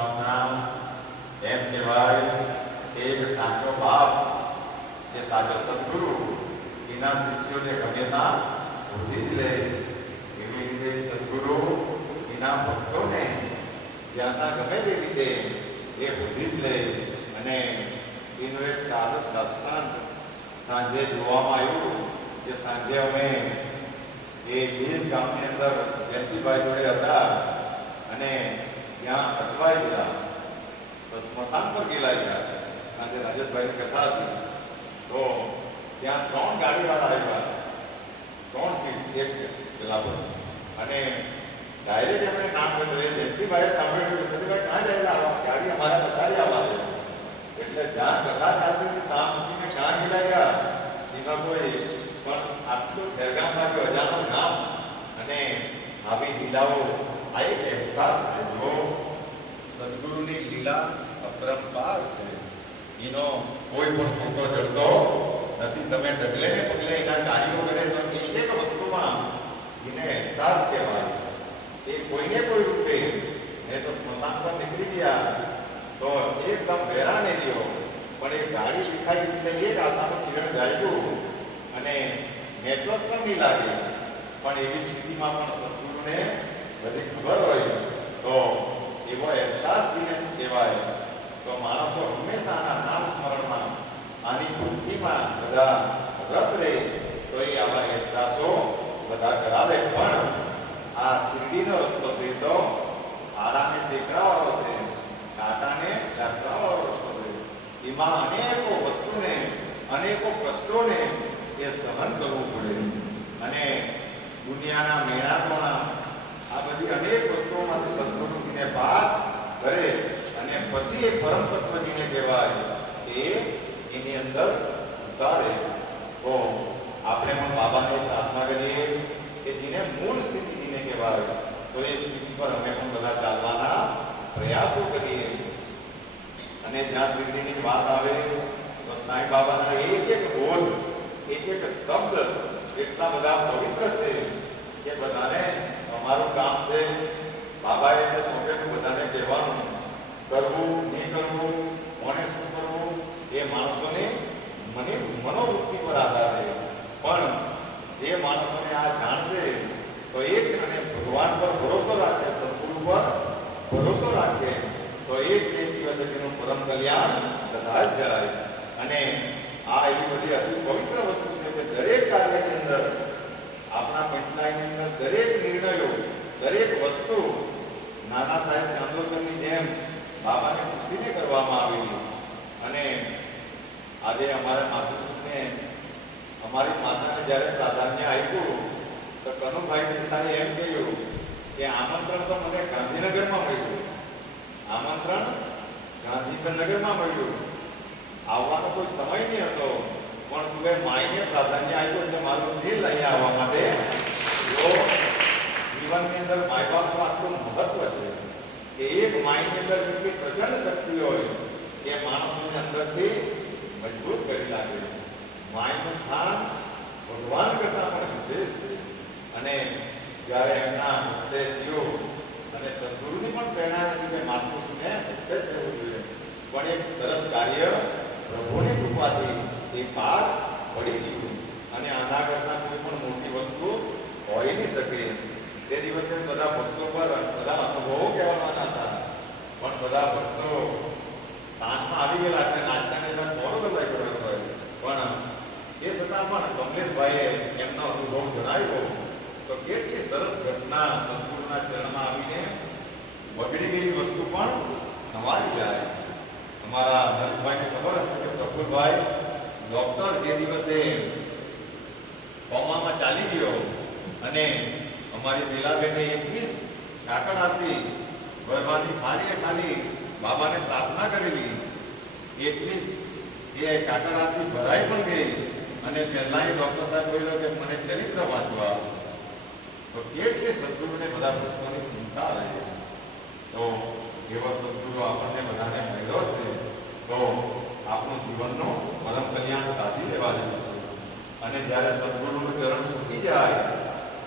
મનોકામના એમ કહેવાય કે એક સાચો બાપ, જે સાચો સદગુરુ એના શિષ્યોને ગમે ના ભૂલી જ લે. એવી રીતે સદગુરુ એના ભક્તોને જ્યાં ગમે તે રીતે એ ભૂલી જ લે અને એનું એક આદર્શ દ્રષ્ટાંત સાંજે જોવામાં આવ્યું કે સાંજે અમે એ વીસ ગામની અંદર જયંતિભાઈ જોડે હતા અને ત્યાં અટવાઈ ગયા તો સ્મશાન પર ગયેલા ગયા સાંજે રાજેશભાઈની કથા હતી તો ત્યાં ત્રણ ગાડીવાળા આવ્યા ત્રણ સીટ એક પેલા પર અને ડાયરેક્ટ એમણે નામ કર્યું એ જયંતિભાઈએ સાંભળ્યું કે સતીભાઈ ક્યાં ગયેલા આવા ગાડી અમારે પસારી આવવા દે એટલે જ્યાં કથા ચાલતી હતી, ત્યાં મૂકીને ક્યાં ગયેલા ગયા? એમાં કોઈ પણ આટલું ખેરગામમાં કે અજાણું નામ અને આવી લીલાઓ, આ એક અહેસાસ છે જો સદગુરુની લીલા અપરંપાર છે. એનો કોઈ પણ ખોટો જડતો નથી. તમે ડગલે ને પગલે એના કાર્યો કરે તો એક વસ્તુમાં જેને અહેસાસ કહેવાય. એ કોઈને કોઈ રૂપે ને તો સ્મશાન પર નીકળી ગયા તો એકદમ હેરાને રહ્યો પણ એ ગાડી દેખાઈ એટલે એક આશાનું કિરણ જાગ્યું અને નેટવર્ક પણ નહીં લાગે. પણ એવી સ્થિતિમાં પણ સદગુરુને બધી ખબર હોય. તો એવો અહેસાસ જેને કહેવાય. તો માણસો હંમેશા આના નામ સ્મરણમાં આની ભક્તિમાં બધા રત રહે તો એ આવા અહેસાસો બધા કરાવે. પણ આ શિરડીનો રસ્તો છે તો આડાને ટેકરાવાળો છે, કાંટાને ચાકરાવાળો રસ્તો છે. એમાં અનેકો વસ્તુને, અનેકો કષ્ટોને એ સહન કરવું પડે. અને દુનિયાના મેળાપણા આ બધી અનેક વસ્તુઓમાંથી સદગુરુજીને પાસ કરે અને પછી એ પરમ તત્વજીને કહેવાય એ એની અંદર ઉતારે. તો આપણે પણ બાબાને પ્રાર્થના કરીએ કે જેને મૂળ સ્થિતિ જેને કહેવાય, તો એ સ્થિતિ પર અમે પણ બધા ચાલવાના પ્રયાસો કરીએ. અને જ્યાં સિદ્ધિની વાત આવે, તો સાંઈ બાબાના એક એક બોધ, એક એક શબ્દ એટલા બધા પવિત્ર છે કે બધાને અમારું કામ છે. બાબાએ સોંપેલું બધાને કહેવાનું કરવું નહીં કરવું કોને શું કરવું એ માણસોને મને મનોવૃત્તિ પર આધાર રહે પણ જે માણસોને આ જાણશે તો એક અને ભગવાન પર ભરોસો રાખે સદગુરુ પર ભરોસો રાખે તો એક બે દિવસે તેનું પરમ કલ્યાણ સદા જ જાય અને આ એવી બધી અતિ પવિત્ર વસ્તુ છે કે દરેક કાર્યની અંદર આપણા પંચાયતની અંદર દરેક નિર્ણયો દરેક વસ્તુ નાના સાહેબ ચાંદોદરની જેમ બાબાને ખુશીને કરવામાં આવેલી અને આજે અમારા માતૃશ્રીને અમારી માતાને પ્રાધાન્ય આપ્યું, તો કનુભાઈ દેસાઈ એમ કહ્યું કે આમંત્રણ તો મને ગાંધીનગરમાં મળ્યું. આમંત્રણ ગાંધીનગરમાં મળ્યું. આવવાનો કોઈ સમય નહીં હતો, પણ તુએ માઈને પ્રાધાન્ય આપ્યું એટલે મારું દિલ અહીંયા આવવા માટે તો જીવનની અંદર માય બાપનું આટલું મહત્વ છે કે એક માઈની અંદર કેટલી પ્રચંડ શક્તિ હોય કે માણસોની અંદરથી મજબૂત કરી લાગે માયનું સ્થાન ભગવાન કરતાં પણ વિશેષ છે. અને જ્યારે એમના હસ્તે થયો અને સદગુરુની પણ પ્રેરણા હતી કે માતૃશ્રીને હસ્તે થવું જોઈએ. પણ એક સરસ કાર્ય પ્રભુની કૃપાથી એ પાર પડી ગયું. અને આના કરતાં કોઈ પણ મોટી વસ્તુ હોઈ નહીં શકે. તે દિવસે બધા ભક્તો પર બધા અનુભવો કહેવાના હતા. પણ બધા ભક્તો તાનમાં આવી ગયેલા છે નાચતા એમાં મોડો હોય. પણ એ છતાં પણ કમલેશભાઈએ એમનો અનુભવ જણાવ્યો, તો કેટલી સરસ ઘટના સંપૂર્ણ ચરણમાં આવીને બગડી ગયેલી વસ્તુ પણ સંવારી જાય. અમારા નરેશભાઈને ખબર હશે કે પ્રફુલભાઈ ડૉક્ટર જે દિવસે કોમામાં ચાલી ગયો અને અમારી બેલાબેને એકવીસ કાકડ હતી ભરવાની ખાલી ખાલી બાબાને પ્રાર્થના કરેલી, એકવીસ એ કાકડ આરતી ભરાઈ પણ ગઈ. અને પહેલા ડોક્ટર સાહેબ બોલ્યો કે મને ચરિત્ર વાંચવા તો કેટલી સદગુરુને બધા ભક્તોની ચિંતા રહે. તો એવા સદગુરુ આપણને બધાને મળ્યો છે, તો આપણું જીવનનો પરમ કલ્યાણ સાધી લેવા જેવું છે. અને જ્યારે સદગુરુનું ચરણ સૂકી જાય,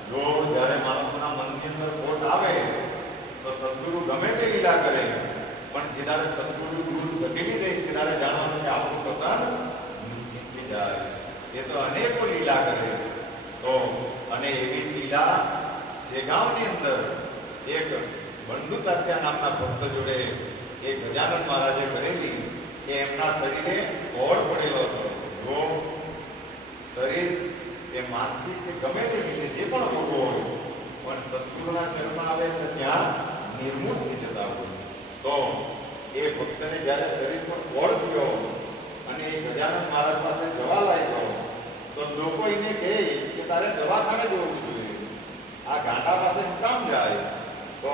જો જ્યારે માણસોના મનની અંદર ખોટ આવે, તો સદગુરુ ગમે તે લીલા કરે. પણ જેનારે સદગુરુ દૂર ધકેલી દે, તેનારે જાણવાનું કે આપણું પતન નિશ્ચિત થઈ જાય. એ તો અનેકો લીલા કરે. તો અને એવી લીલા શેગાવની અંદર એક બંધુ તાત્યા નામના ભક્ત જોડે એ ગજાનંદ મહારાજે કરેલી કે એમના શરીરે ગોળ પડેલો હતો. જો શરીર એ માનસિક કે ગમે તે રીતે જે પણ રોગો હોય, પણ સદગુરુના ચરણમાં આવે એટલે ત્યાં નિર્મૂળ થઈ જતા હોય. તો એ ભક્તને જ્યારે શરીર પર ઓળ થયો અને એ ગજાનંદ મહારાજ પાસે જવા લાગ્યો તો લોકો એને કહે કે તારે દવાખાને જવું જોઈએ. આ ગાંડા પાસે કામ જાય? તો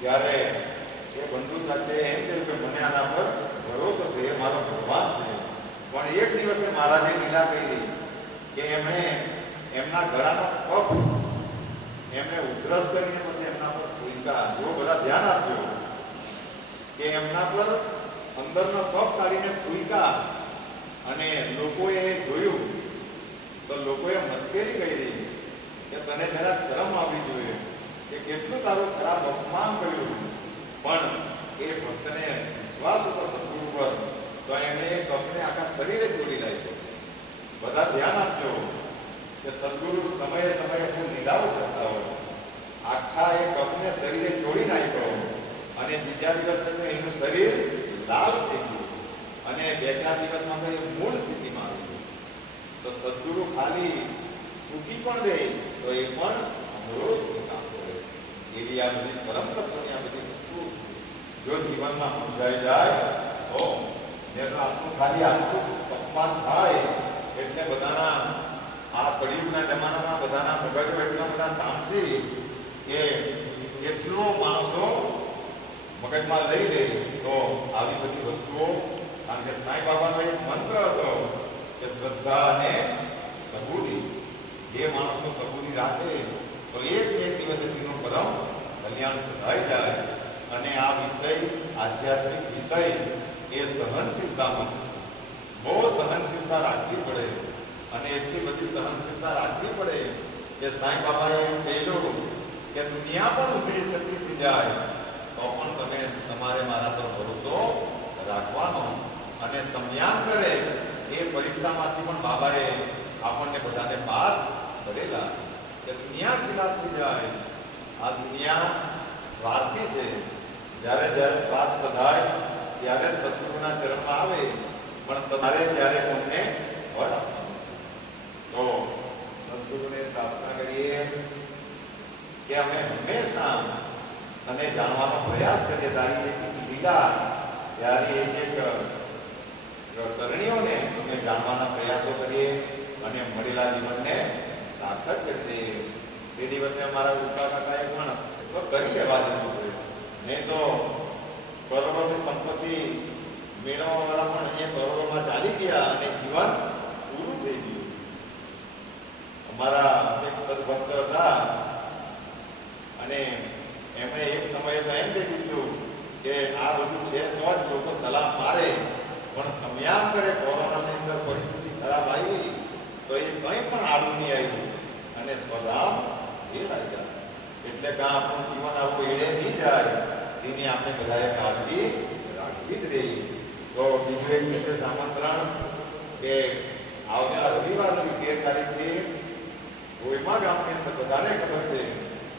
ત્યારે એ બંધુ સાથે એમ કહ્યું કે મને આના પર ભરોસો છે એ મારો ભગવાન છે. પણ એક દિવસે મહારાજે લીલા કરી કે એમણે એમના ગળાનો કફ એમણે ઉધરસ કરીને પછી એમના પર ફૂલકા. જો બધા ધ્યાન આપજો કે એમના પર અંદરનો કફ કાઢીને થૂઈકા અને લોકોએ જોયું તો લોકોએ મસ્કેરી કરી કે તને જરા શરમ આવવી જોઈએ કે કેટલું તારું ખરાબ અપમાન કર્યું. પણ એ ભક્તને વિશ્વાસ હતો સદગુરુ પર, તો એમણે એ કપને આખા શરીરે ચોરી લાગ્યો બધા ધ્યાન આપજો કે સદગુરુ સમયે સમયે હું લીલાઓ કરતા હોય. આખા એ કપને શરીરે ચોરી નાખ્યો અને બીજા દિવસે એનું શરીર લાલ થઈ ગયું. અને બે ચાર દિવસમાં તો એ મૂળ સ્થિતિમાં આવી ગયું તો સદગુરુ ખાલી ચૂકી પણ દે, તો એ પણ અમૃત કામ કરે. એવી આ બધી પરમ તત્વની આ બધી વસ્તુઓ જો જીવનમાં સમજાઈ જાય, તો ને તો આપણું ખાલી આટલું અપમાન થાય, એટલે બધાના આ કળિયુગના જમાનામાં બધાના મગજો એટલા બધા તામસી કે કેટલો માણસો મગજમાં લઈ લે, તો આવી બધી વસ્તુઓ કારણ કે સાંઈ બાબાનો એક મંત્ર હતો. કે શ્રદ્ધા અને સબૂરી જે માણસો સબૂરી રાખે, તો એક એક દિવસે તેનું પરમ કલ્યાણ સુધાઈ જાય. અને આ વિષય, આધ્યાત્મિક વિષય, એ સહનશીલતામાં છે. બહુ સહનશીલતા રાખવી પડે. અને એટલી બધી સહનશીલતા રાખવી પડે કે સાંઈ બાબાએ એમ કહેલું કે દુનિયા પણ ઉધી છતી થઈ જાય. તો પણ તમે તમારે મારા પર ભરોસો રાખવાનો અને સમયાંતરે એ પરીક્ષામાંથી પણ બાબાએ આપણને બધાને પાસ કરેલા. કે દુનિયા ખિલાફ થઈ જાય. આ દુનિયા સ્વાર્થી છે. જ્યારે જ્યારે સ્વાર્થ સધાય, ત્યારે જ સદગુરુના ચરણમાં આવે. પણ સધારે ત્યારે કોઈને ફળ આપવાનું તો સદગુરુને પ્રાર્થના કરીએ કે અમે હંમેશા તને જાણવાનો પ્રયાસ કરીએ. તારી એક લીલા, તારી એક જાણવાના પ્રયાસો કરીએ અને મળેલા જીવનને સાર્થક કરી દઈએ તે દિવસે અમારા ઉલ્કા કાકાએ પણ કરી લેવા દેવું જોઈએ નહીં તો કરોડોની સંપત્તિ મેળવવાવાળા પણ અહીંયા કરોડોમાં ચાલી ગયા અને જીવન પૂરું થઈ ગયું. અમારા એક સદભક્ત હતા અને એમણે એક સમયે તો એમ કહી દીધું કે આ બધું છે તો જ લોકો સલામ મારે. પણ સમયાંતરે કોરોનાની અંદર પરિસ્થિતિ ખરાબ આવી તો એ કંઈ પણ આડું નહીં આવ્યું અને સ્વભાવ એ લાગ્યા એટલે કાં આપણું જીવન આવું એડે નહીં જાય તેની આપણે બધાએ કાળજી રાખવી જ રહી તો બીજું એક વિશેષ આમંત્રણ કે આવતા રવિવારની તેર તારીખથી ગોયમા ગામની અંદર બધાને ખબર છે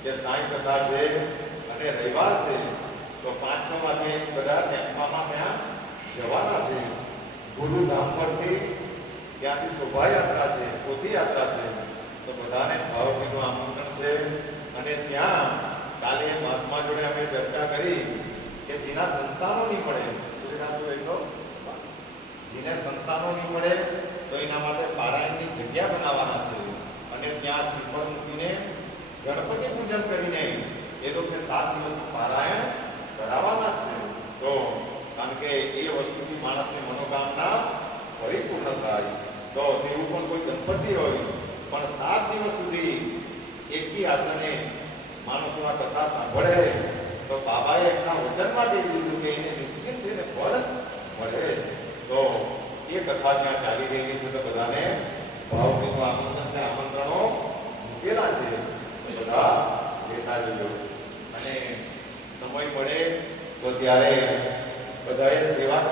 કે સાંઈ કથા છે અને રવિવાર છે તો પાંચ છ વાગે બધા ટેમ્પામાં ત્યાં જવાના છે. ગુરુધામ પરથી ત્યાંથી શોભાયાત્રા છે, પોથીયાત્રા છે. તો બધાને ભાવભીનું આમંત્રણ છે. અને ત્યાં કાલે મહાત્મા જોડે અમે ચર્ચા કરી કે જેના સંતાનો નહીં પડે સૂર્યનાથ જેને સંતાનો નહીં મળે, તો એના માટે પારાયણની જગ્યા બનાવવાના છે. અને ત્યાં શ્રીફળ મૂકીને ગણપતિ પૂજન કરીને એ લોકોને સાત દિવસનું પારાયણ કરાવવાના જ છે તો કારણ કે એ વસ્તુથી માણસની મનોકામના પરિપૂર્ણ થાય. તો તેવું પણ કોઈ દંપતી હોય, પણ સાત દિવસ સુધી એકી આસને માણસોના કથા સાંભળે, તો બાબાએ એમના વચનમાં કહી દીધું કે એને નિશ્ચિત થઈને ફળ મળે. તો એ કથા ત્યાં ચાલી રહેલી છે તો બધાને ભાવભીનું આમંત્રણ છે, આમંત્રણો મૂકેલા છે. બધા લેતા જજો. અને સમય મળે તો ત્યારે બધાએ સેવા